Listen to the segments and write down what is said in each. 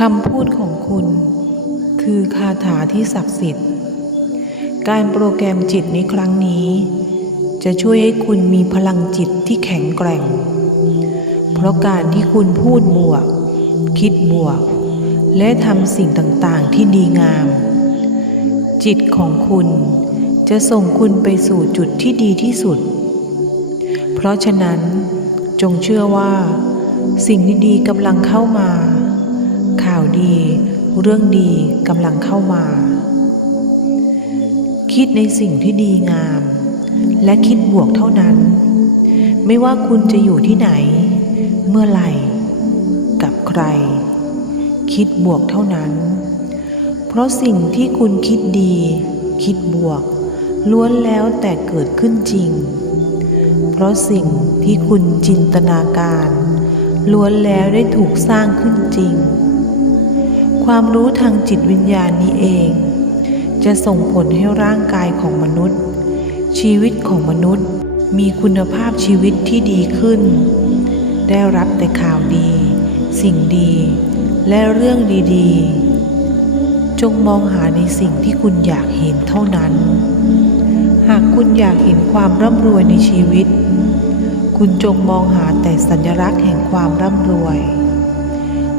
คำพูดของคุณ คือคาถาที่ศักดิ์สิทธิ์ การโปรแกรมจิตในครั้งนี้ จะช่วยให้คุณมีพลังจิตที่แข็งแกร่ง เพราะการที่คุณพูดบวก คิดบวก และทำสิ่งต่างๆที่ดีงาม จิตของคุณจะส่งคุณไปสู่จุดที่ดีที่สุด เพราะฉะนั้นจงเชื่อว่า สิ่งดีๆกำลังเข้ามา ข่าวดี เรื่องดีกำลังเข้ามา คิดในสิ่งที่ดีงาม และคิดบวกเท่านั้น ไม่ว่าคุณจะอยู่ที่ไหน เมื่อไหร่ กับใคร คิดบวกเท่านั้น เพราะสิ่งที่คุณคิดดี คิดบวก ล้วนแล้วแต่เกิดขึ้นจริง เพราะสิ่งที่คุณจินตนาการล้วนแล้วได้ถูกสร้างขึ้นจริง ความรู้ทางจิตวิญญาณนี้เอง จะส่งผลให้ร่างกายของมนุษย์ ชีวิตของมนุษย์ มีคุณภาพชีวิตที่ดีขึ้น ได้รับแต่ข่าวดี สิ่งดี และเรื่องดีๆ จงมองหาในสิ่งที่คุณอยากเห็นเท่านั้น หากคุณอยากเห็นความร่ำรวยในชีวิต คุณจงมองหาแต่สัญลักษณ์แห่งความร่ำรวย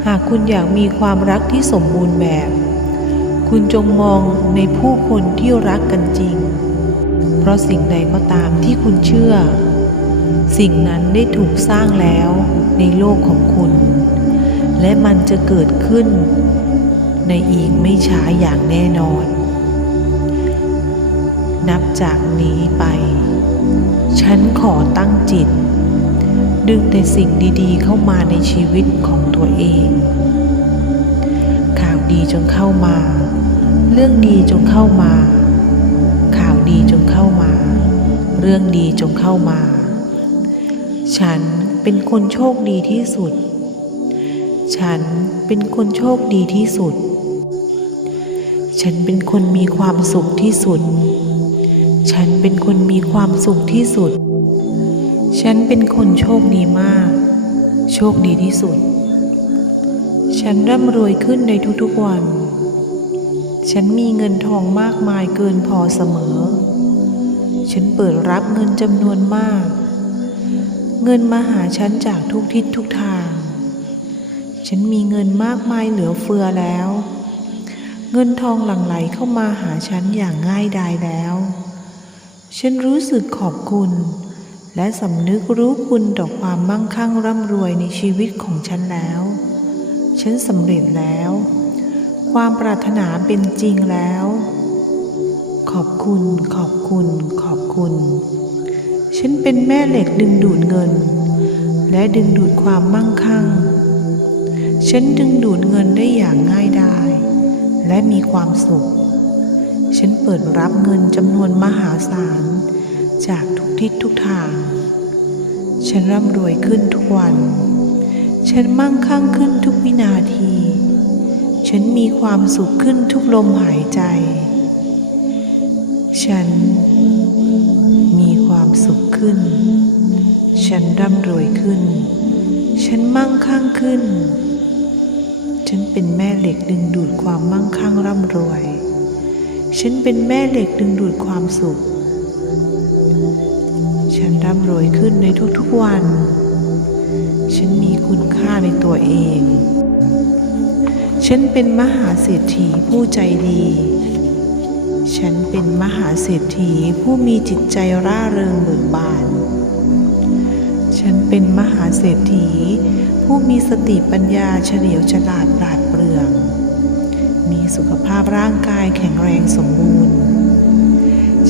หากคุณอยากมีความรักที่สมบูรณ์แบบ คุณจงมองในผู้คนที่รักกันจริง เพราะสิ่งใดก็ตามที่คุณเชื่อ สิ่งนั้นได้ถูกสร้างแล้วในโลกของคุณ และมันจะเกิดขึ้น ในอีกไม่ช้าอย่างแน่นอน นับจากนี้ไป ฉันขอตั้งจิต ดึงแต่สิ่งดีๆ เข้ามาในชีวิตของตัวเอง ข่าวดีจงเข้ามา เรื่องดีจงเข้ามา ข่าวดีจงเข้ามา เรื่องดีจงเข้ามา ฉันเป็นคนโชคดีที่สุด ฉันเป็นคนโชคดีที่สุด ฉันเป็นคนมีความสุขที่สุด ฉันเป็นคนมีความสุขที่สุด ฉันเป็นคนโชคดีมาก โชคดีที่สุด ฉันร่ำรวยขึ้นในทุกๆวัน ฉันมีเงินทองมากมายเกินพอเสมอ ฉันเปิดรับเงินจำนวนมาก เงินมาหาฉันจากทุกทิศทุกทาง ฉันมีเงินมากมายเหลือเฟือแล้ว เงินทองหลั่งไหลเข้ามาหาฉันอย่างง่ายดายแล้ว ฉันรู้สึกขอบคุณ และสำนึกรู้คุณต่อความมั่งคั่งร่ำรวยในชีวิตของฉันแล้ว ฉันสำเร็จแล้ว ความปรารถนาเป็นจริงแล้ว ขอบคุณ ขอบคุณ ขอบคุณ ฉันเป็นแม่เหล็กดึงดูดเงิน และดึงดูดความมั่งคั่ง ฉันดึงดูดเงินได้อย่างง่ายดายและมีความสุข ฉันเปิดรับเงินจำนวนมหาศาล จากทุกทิศทุกทาง ฉันร่ำรวยขึ้นทุกวัน ฉันมั่งคั่งขึ้นทุกวินาที ฉันมีความสุขขึ้นทุกลมหายใจ ฉันมีความสุขขึ้น ฉันร่ำรวยขึ้น ฉันมั่งคั่งขึ้น ฉันเป็นแม่เหล็กดึงดูดความมั่งคั่งร่ำรวย ฉันเป็นแม่เหล็กดึงดูดความสุข ฉันร่ำรวยขึ้นในทุกๆวัน ฉันมีคุณค่าในตัวเอง ฉันเป็นมหาเศรษฐีผู้ใจดี ฉันเป็นมหาเศรษฐีผู้มีจิตใจร่าเริงเบิกบาน ฉันเป็นมหาเศรษฐี ผู้มีสติปัญญาเฉลียวฉลาดปราดเปรื่อง มีสุขภาพร่างกายแข็งแรงสมบูรณ์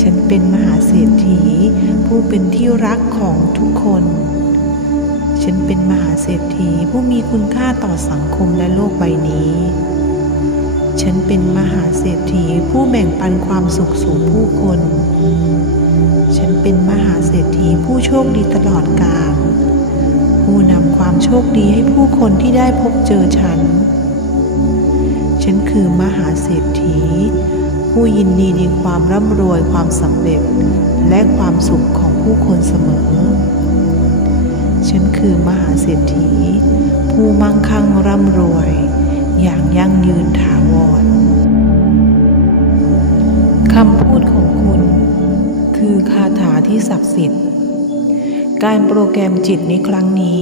ฉันเป็นมหาเศรษฐี ผู้เป็นที่รักของทุกคน ฉันเป็นมหาเศรษฐีผู้มีคุณค่าต่อสังคมและโลกใบนี้ ฉันเป็นมหาเศรษฐีผู้แบ่งปันความสุขสู่ผู้คน ฉันเป็นมหาเศรษฐีผู้โชคดีตลอดกาล ผู้นำความโชคดีให้ผู้คนที่ได้พบเจอฉัน ฉันคือมหาเศรษฐี ผู้ยินดีในความร่ำรวยความสำเร็จ และความสุขของผู้คนเสมอ ฉันคือมหาเศรษฐี ผู้มั่งคั่งร่ำรวย อย่างยั่งยืนถาวรคำพูดของคุณ คือคาถาที่ศักดิ์สิทธิ์ การโปรแกรมจิตในครั้งนี้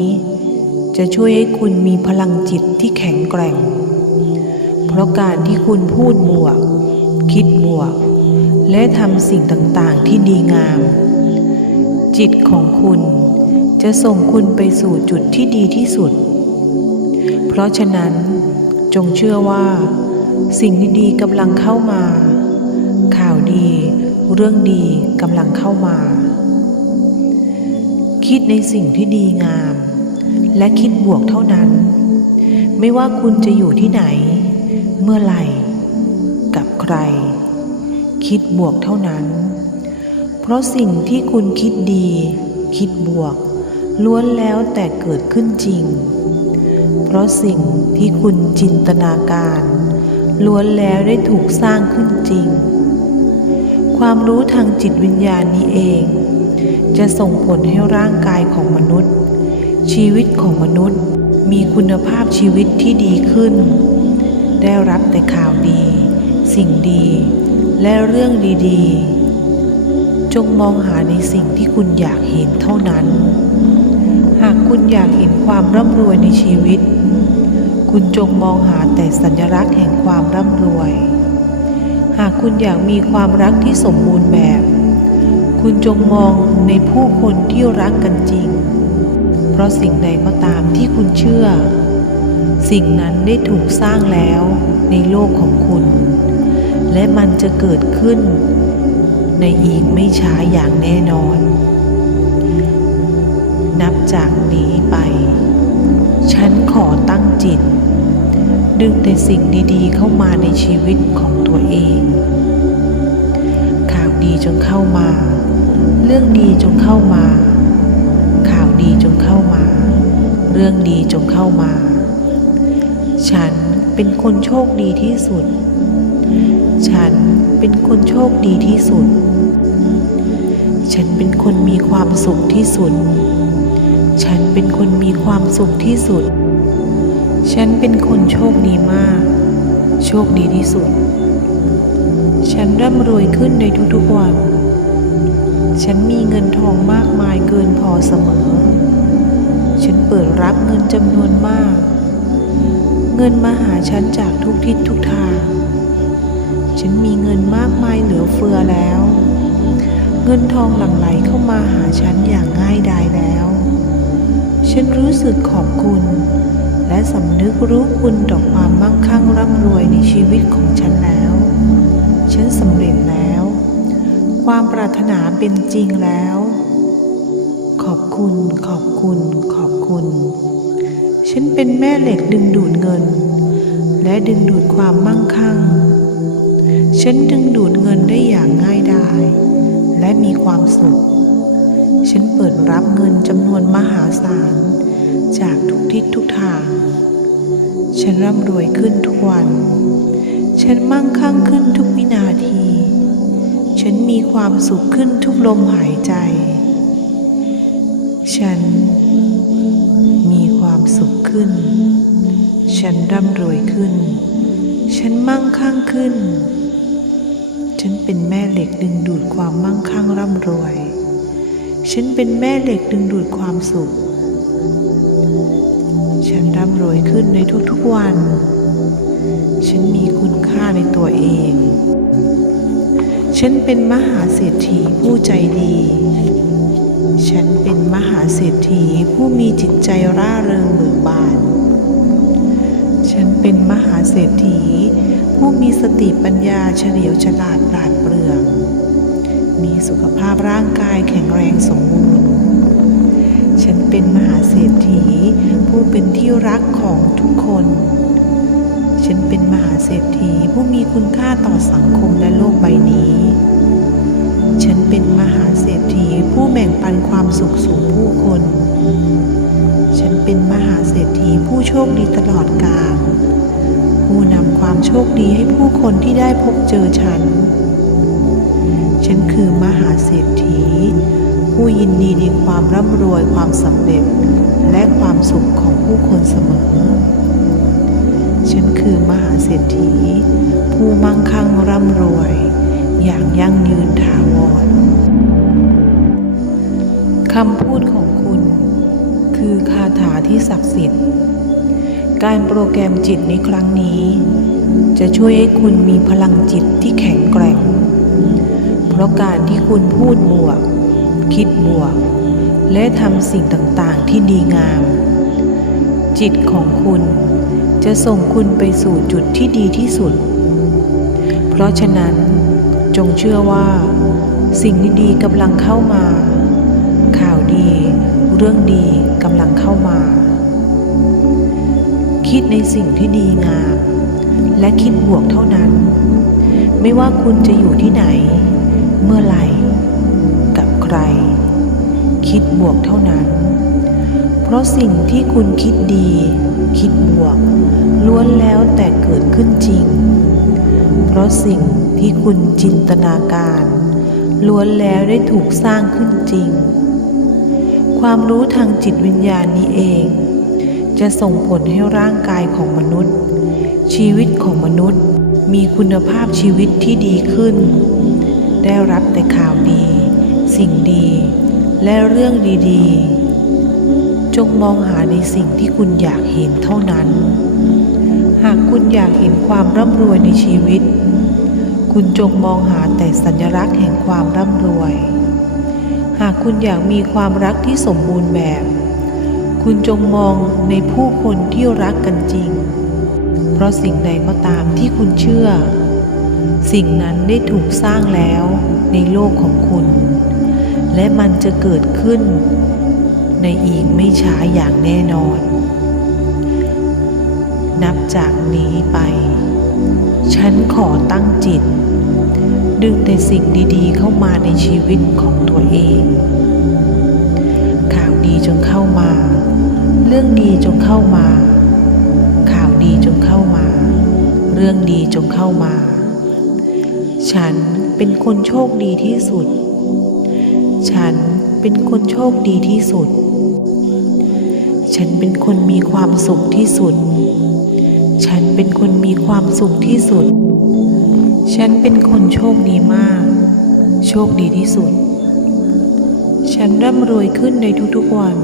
จะช่วยให้คุณมีพลังจิตที่แข็งแกร่ง เพราะการที่คุณพูดบวก คิดบวก และทำสิ่งต่างๆที่ดีงาม จิตของคุณจะส่งคุณไปสู่จุดที่ดีที่สุด เพราะฉะนั้นจงเชื่อว่า สิ่งดีๆกำลังเข้ามา ข่าวดี เรื่องดีกำลังเข้ามา คิดในสิ่งที่ดีงาม และคิดบวกเท่านั้น ไม่ว่าคุณจะอยู่ที่ไหน เมื่อไหร่ กับใคร คิดบวกเท่านั้น เพราะสิ่งที่คุณคิดดี คิดบวก ล้วนแล้วแต่เกิดขึ้นจริง เพราะสิ่งที่คุณจินตนาการ ล้วนแล้วได้ถูกสร้างขึ้นจริง ความรู้ทางจิตวิญญาณนี้เอง จะส่งผลให้ร่างกายของมนุษย์ ชีวิตของมนุษย์มีคุณภาพชีวิตที่ดีขึ้น ได้รับแต่ข่าวดี สิ่งดีและเรื่องดีๆ จงมองหาในสิ่งที่คุณอยากเห็นเท่านั้น หากคุณอยากเห็นความร่ำรวยในชีวิต คุณจงมองหาแต่สัญลักษณ์แห่งความร่ำรวย หากคุณอยากมีความรักที่สมบูรณ์แบบ คุณจงมองในผู้คนที่รักกันจริง เพราะสิ่งใดก็ตามที่คุณเชื่อ สิ่งนั้นได้ถูกสร้างแล้วในโลกของคุณ และมันจะเกิดขึ้น ในอีกไม่ช้าอย่างแน่นอน นับจากนี้ไป ฉันขอตั้งจิต ดึงแต่สิ่งดีๆเข้ามาในชีวิตของตัวเอง ข่าวดีจงเข้ามา เรื่องดีจงเข้ามา ข่าวดีจงเข้ามา เรื่องดีจงเข้ามา ฉันเป็นคนโชคดีที่สุด ฉันเป็นคนโชคดีที่สุด ฉันเป็นคนมีความสุขที่สุด ฉันเป็นคนมีความสุขที่สุด ฉันเป็นคนโชคดีมาก โชคดีที่สุด ฉันร่ำรวยขึ้นในทุกๆวัน ฉันมีเงินทองมากมายเกินพอเสมอ ฉันเปิดรับเงินจำนวนมาก เงินมาหาฉันจากทุกทิศทุกทาง ฉันมีเงินมากมายเหลือเฟือแล้ว เงินทองหลั่งไหลเข้ามาหาฉันอย่างง่ายดายแล้ว ฉันรู้สึกขอบคุณ และสำนึกรู้คุณต่อความมั่งคั่งร่ำรวยในชีวิตของฉันแล้ว ฉันสำเร็จแล้ว ความปรารถนาเป็นจริงแล้ว ขอบคุณ ขอบคุณ ขอบคุณ ฉันเป็นแม่เหล็กดึงดูดเงิน และดึงดูดความมั่งคั่ง ฉันดึงดูดเงินได้อย่างง่ายดาย และมีความสุข ฉันเปิดรับเงินจำนวนมหาศาล จากทุกทิศทุกทาง ฉันร่ำรวยขึ้นทุกวัน ฉันมั่งคั่งขึ้นทุกวินาที ฉันมีความสุขขึ้นทุกลมหายใจ ฉัน มีความสุขขึ้น ฉันร่ำรวยขึ้น ฉันมั่งคั่งขึ้น ฉันเป็นแม่เหล็กดึงดูดความมั่งคั่งร่ำรวย ฉันเป็นแม่เหล็กดึงดูดความสุข ฉันร่ำรวยขึ้นในทุกๆวัน ฉันมีคุณค่าในตัวเอง ฉันเป็นมหาเศรษฐีผู้ใจดี ฉันเป็นมหาเศรษฐีผู้มีจิตใจร่าเริงเบิกบาน ฉันเป็นมหาเศรษฐี ผู้มีสติปัญญาเฉลียวฉลาดปราดเปรื่อง มีสุขภาพร่างกายแข็งแรงสมบูรณ์ฉันเป็นมหาเศรษฐี ผู้เป็นที่รักของทุกคน ฉันเป็นมหาเศรษฐีผู้มีคุณค่าต่อสังคมและโลกใบนี้ ฉันเป็นมหาเศรษฐีผู้แบ่งปันความสุขสู่ผู้คน ฉันเป็นมหาเศรษฐีผู้โชคดีตลอดกาล ผู้นำความโชคดีให้ผู้คนที่ได้พบเจอฉัน ฉันคือมหาเศรษฐี ผู้ยินดีในความร่ำรวยความสำเร็จและความสุขของผู้คนเสมอ ฉันคือมหาเศรษฐี ผู้มั่งคั่งร่ำรวย อย่างยั่งยืนถาวรคำพูดของคุณ คือคาถาที่ศักดิ์สิทธิ์ การโปรแกรมจิตในครั้งนี้ จะช่วยให้คุณมีพลังจิตที่แข็งแกร่ง เพราะการที่คุณพูดบวก คิดบวก และทำสิ่งต่างๆที่ดีงาม จิตของคุณ จะส่งคุณไปสู่จุดที่ดีที่สุด เพราะฉะนั้น จงเชื่อว่า สิ่งดีๆกำลังเข้ามา ข่าวดี เรื่องดีกำลังเข้ามา คิดในสิ่งที่ดีงาม และคิดบวกเท่านั้น ไม่ว่าคุณจะอยู่ที่ไหน เมื่อไหร่ กับใคร คิดบวกเท่านั้น ราะสิ่งที่คุณคิดดี คิดบวก ล้วนแล้วแต่เกิดขึ้นจริง เพราะสิ่งที่คุณจินตนาการ ล้วนแล้วได้ถูกสร้างขึ้นจริง ความรู้ทางจิตวิญญาณนี้เอง จะส่งผลให้ร่างกายของมนุษย์ ชีวิตของมนุษย์ มีคุณภาพชีวิตที่ดีขึ้น ได้รับแต่ข่าวดี สิ่งดี และเรื่องดี ๆ จงมองหาในสิ่งที่คุณอยากเห็นเท่านั้น หากคุณอยากเห็นความร่ำรวยในชีวิต คุณจงมองหาแต่สัญลักษณ์แห่งความร่ำรวย หากคุณอยากมีความรักที่สมบูรณ์แบบ คุณจงมองในผู้คนที่รักกันจริง เพราะสิ่งใดก็ตามที่คุณเชื่อ สิ่งนั้นได้ถูกสร้างแล้วในโลกของคุณ และมันจะเกิดขึ้น ในอีกไม่ช้าอย่างแน่นอน นับจากนี้ไป ฉันขอตั้งจิต ดึงแต่สิ่งดีๆเข้ามาในชีวิตของตัวเอง ข่าวดีจงเข้ามา เรื่องดีจงเข้ามา ข่าวดีจงเข้ามา เรื่องดีจงเข้ามา ฉันเป็นคนโชคดีที่สุด ฉันเป็นคนโชคดีที่สุด ฉันเป็นคนมีความสุขที่สุด ฉันเป็นคนมีความสุขที่สุด ฉันเป็นคนโชคดีมาก โชคดีที่สุด ฉันร่ำรวยขึ้นในทุกๆวัน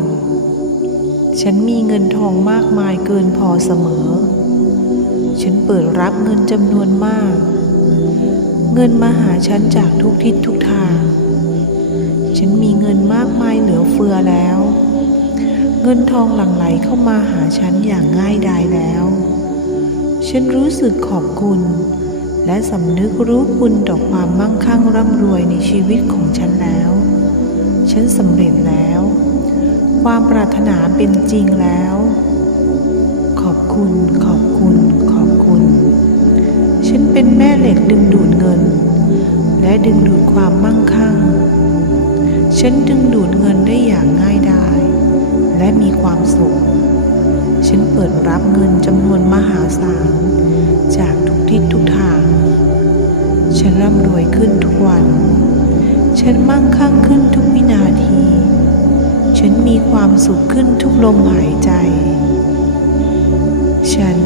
ฉันมีเงินทองมากมายเกินพอเสมอ ฉันเปิดรับเงินจำนวนมาก เงินมาหาฉันจากทุกทิศทุกทาง ฉันมีเงินมากมายเหลือเฟือแล้ว เงินทองหลั่งไหลเข้ามาหาฉันอย่างง่ายดายแล้ว ฉันรู้สึกขอบคุณ และสำนึกรู้คุณต่อความมั่งคั่งร่ำรวยในชีวิตของฉันแล้ว ฉันสำเร็จแล้ว ความปรารถนาเป็นจริงแล้ว ขอบคุณ ขอบคุณ ขอบคุณ ฉันเป็นแม่เหล็กดึงดูดเงิน และดึงดูดความมั่งคั่ง ฉันดึงดูดเงินได้อย่างง่ายดาย และมีความสุข ฉันเปิดรับเงินจำนวนมหาศาล จากทุกทิศทุกทาง ฉันร่ำรวยขึ้นทุกวัน ฉันมั่งคั่งขึ้นทุกวินาที ฉันมีความสุขขึ้นทุกลมหายใจ ฉัน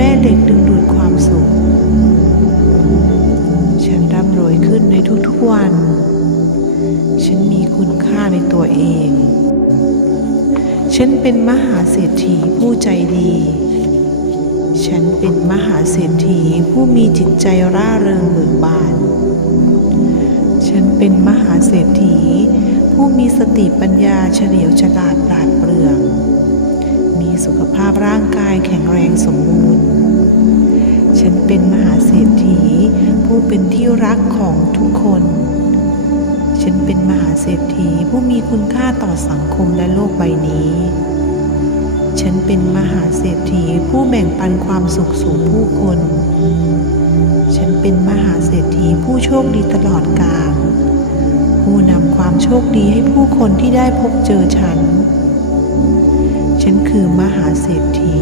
แม่เหล็กดึงดูดความสุข ฉันร่ำรวยขึ้นในทุกๆวัน ฉันมีคุณค่าในตัวเอง ฉันเป็นมหาเศรษฐีผู้ใจดี ฉันเป็นมหาเศรษฐีผู้มีจิตใจร่าเริงเบิกบาน ฉันเป็นมหาเศรษฐี ผู้มีสติปัญญาเฉลียวฉลาดปราดเปรื่องมีสุขภาพร่างกายแข็งแรงสมบูรณ์ ฉันเป็นมหาเศรษฐี ผู้เป็นที่รักของทุกคน ฉันเป็นมหาเศรษฐีผู้มีคุณค่าต่อสังคมและโลกใบนี้ ฉันเป็นมหาเศรษฐีผู้แบ่งปันความสุขสู่ผู้คน ฉันเป็นมหาเศรษฐีผู้โชคดีตลอดกาล ผู้นำความโชคดีให้ผู้คนที่ได้พบเจอฉัน ฉันคือมหาเศรษฐี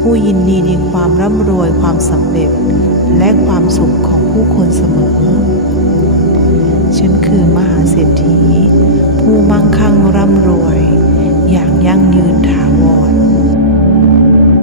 ผู้ยินดีในความร่ำรวยความสำเร็จ และความสุขของผู้คนเสมอ ฉันคือมหาเศรษฐี ผู้มั่งคั่งร่ำรวย อย่างยั่งยืนถาวร